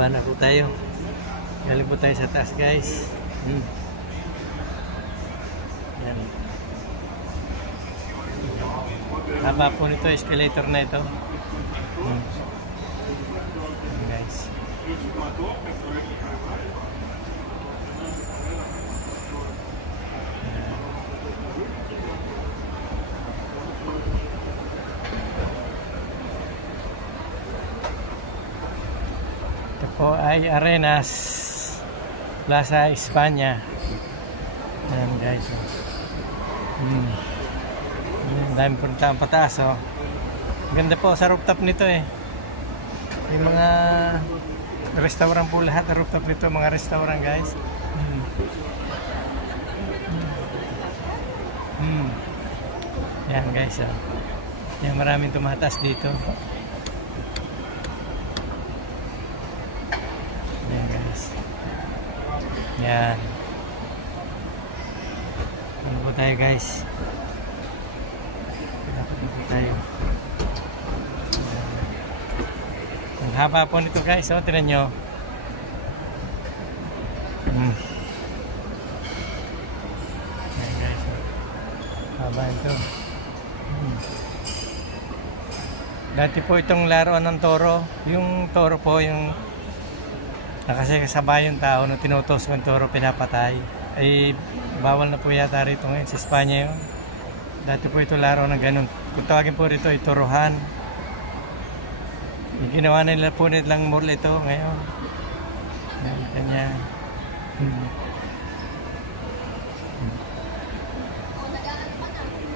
Baba na po tayo. Galing po tayo sa taas, guys. Yan. Haba po nito, escalator na ito. Yan, guys. Ito po ay Arenas Plaza España. Ayan, guys. Dahil punta ang pataas, oh. Ganda po sa rooftop nito, eh. Yung mga restaurant po lahat sa rooftop nito, mga restaurant, guys. Yan, guys, oh. Yan, maraming tumataas dito. Yan, guys. Yan. Ano po tayo, guys? Dapat po tayo. Ang haba po nito, guys. O, tinan nyo. Yan, guys. Haba nito. Dati po itong laruan ng toro. Yung toro po, yung kasi kasabay yung tao nung tinutos ng toro, pinapatay. Ay bawal na po yata rito ngayon sa Espanya yun. Dati po ito laro ng ganun. Kung tawagin po rito, ituruhan. Ginawa nila po nilang mall ito ngayon. Kanya.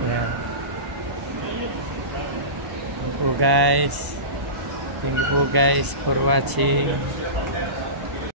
Yan. Thank you po, guys. Thank you po, guys, for watching.